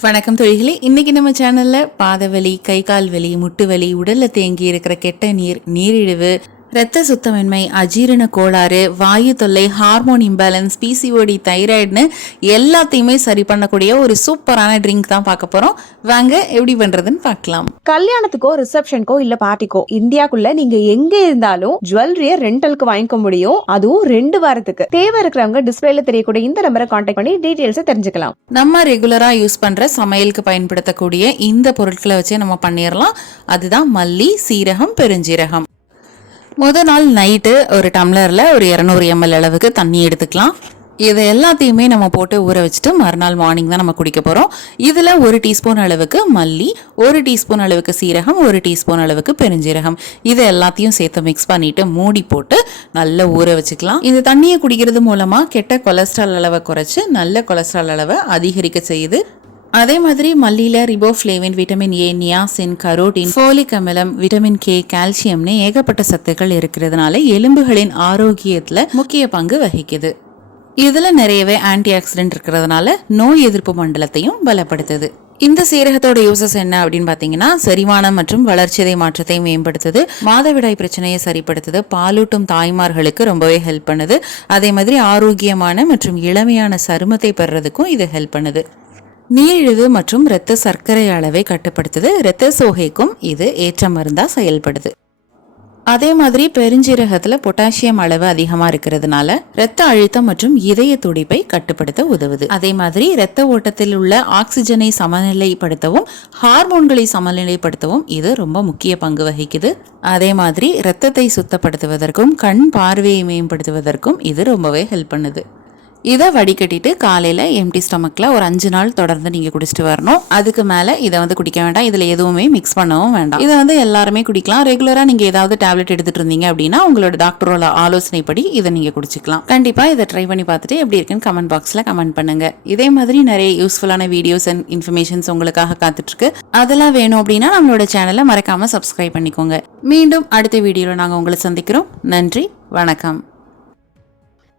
வணக்கம் தொழில்களே. இன்னைக்கு நம்ம சேனல்ல பாதவலி கை கால் வலி முட்டு வலி உடல்ல தேங்கி இருக்கிற கெட்ட நீர் நீரிழிவு இரத்த சுத்தமின்மை அஜீரண கோளாறு வாயு தொல்லை ஹார்மோன் இம்பேலன்ஸ் பிசிஓடி தைராய்டுன்னு எல்லாத்தையுமே சரி பண்ணக்கூடிய ஒரு சூப்பரான ட்ரிங்க் தான் பார்க்க போறோம். வாங்க எப்படி பண்றதுன்னு பார்க்கலாம். கல்யாணத்துக்கோ ரிசப்ஷனுக்கோ இல்ல பார்ட்டிக்கோ இந்தியாக்குள்ள நீங்க எங்க இருந்தாலும் ஜுவல்லரிய ரெண்டலுக்கு வாங்கிக்க முடியும். அதுவும் ரெண்டு வாரத்துக்கு. தேவை இருக்கிறவங்க டிஸ்பிளேல தெரியக்கூடிய இந்த நம்பரை காண்டாக்ட் பண்ணி டீடைல்ஸ் தெரிஞ்சுக்கலாம். நம்ம ரெகுலரா யூஸ் பண்ற சமையலுக்கு பயன்படுத்தக்கூடிய இந்த பொருட்களை வச்சே நம்ம பண்ணிடலாம். அதுதான் மல்லி சீரகம் பெருஞ்சீரகம். முத நாள் நைட்டு ஒரு டம்ளரில் ஒரு இரநூறு எம்எல் அளவுக்கு தண்ணி எடுத்துக்கலாம். இது எல்லாத்தையுமே நம்ம போட்டு ஊற வச்சுட்டு மறுநாள் மார்னிங் தான் நம்ம குடிக்க போகிறோம் இதில் ஒரு டீஸ்பூன் அளவுக்கு மல்லி ஒரு டீஸ்பூன் அளவுக்கு சீரகம் ஒரு டீஸ்பூன் அளவுக்கு பெருஞ்சீரகம். இது எல்லாத்தையும் சேர்த்து மிக்ஸ் பண்ணிட்டு மூடி போட்டு நல்லா ஊற வச்சுக்கலாம். இந்த தண்ணியை குடிக்கிறது மூலமாக கெட்ட கொலஸ்ட்ரால் அளவை குறைச்சி நல்ல கொலஸ்ட்ரால் அளவை அதிகரிக்க செய்யுது. அதே மாதிரி மல்லியில riboflavin vitamin A niacin carotene folic அமிலம் விட்டமின் கே கால்சியம்னு ஏகப்பட்ட சத்துக்கள் இருக்கிறதுனால எலும்புகளின் ஆரோக்கியத்துல முக்கிய பங்கு வகிக்குது. இதுல நிறையவே ஆன்டி ஆக்சிடென்ட் இருக்கிறதுனால நோய் எதிர்ப்பு மண்டலத்தையும் பலப்படுத்துது. இந்த சீரகத்தோட யூசஸ் என்ன அப்படின்னு பார்த்தீங்கன்னா செரிமானம் மற்றும் வளர்ச்சிதை மாற்றத்தை மேம்படுத்துது. மாதவிடாய் பிரச்சனையை சரிப்படுத்துது. பாலூட்டும் தாய்மார்களுக்கு ரொம்பவே ஹெல்ப் பண்ணுது. அதே மாதிரி ஆரோக்கியமான மற்றும் இளமையான சருமத்தை பெறுறதுக்கும் இது ஹெல்ப் பண்ணுது. நீரிழிவு மற்றும் இரத்த சர்க்கரை அளவை கட்டுப்படுத்துது. இரத்த சோகைக்கும் இது ஏற்ற மருந்தா செயல்படுது. அதே மாதிரி பெருஞ்சீரகத்துல பொட்டாசியம் அளவு அதிகமா இருக்கிறதுனால இரத்த அழுத்தம் மற்றும் இதய துடிப்பை கட்டுப்படுத்த உதவுது. அதே மாதிரி இரத்த ஓட்டத்தில் உள்ள ஆக்சிஜனை சமநிலைப்படுத்தவும் ஹார்மோன்களை சமநிலைப்படுத்தவும் இது ரொம்ப முக்கிய பங்கு வகிக்குது. அதே மாதிரி இரத்தத்தை சுத்தப்படுத்துவதற்கும் கண் பார்வையை மேம்படுத்துவதற்கும் இது ரொம்பவே ஹெல்ப் பண்ணுது. இதை வடிகட்டிட்டு காலையில் எம்டி ஸ்டமக்கில் ஒரு அஞ்சு நாள் தொடர்ந்து நீங்கள் குடிச்சிட்டு வரணும். அதுக்கு மேலே இதை வந்து குடிக்க வேண்டாம். இதில் எதுவுமே மிக்ஸ் பண்ணவும் வேண்டாம். இதை வந்து எல்லாருமே குடிக்கலாம். ரெகுலராக நீங்கள் ஏதாவது டேப்லெட் எடுத்துகிட்டு இருந்தீங்க அப்படின்னா உங்களோட டாக்டரோட ஆலோசனைப்படி இதை நீங்கள் குடிச்சிக்கலாம். கண்டிப்பாக இதை ட்ரை பண்ணி பார்த்துட்டு எப்படி இருக்குன்னு கமெண்ட் பாக்ஸில் கமெண்ட் பண்ணுங்க. இதே மாதிரி நிறைய யூஸ்ஃபுல்லான வீடியோஸ் அண்ட் இன்ஃபர்மேஷன்ஸ் உங்களுக்காக காத்துட்ருக்கு. அதெல்லாம் வேணும் அப்படின்னா நம்மளோட சேனலை மறக்காமல் சப்ஸ்கிரைப் பண்ணிக்கோங்க. மீண்டும் அடுத்த வீடியோவில் நாங்கள் உங்களை சந்திக்கிறோம். நன்றி வணக்கம்.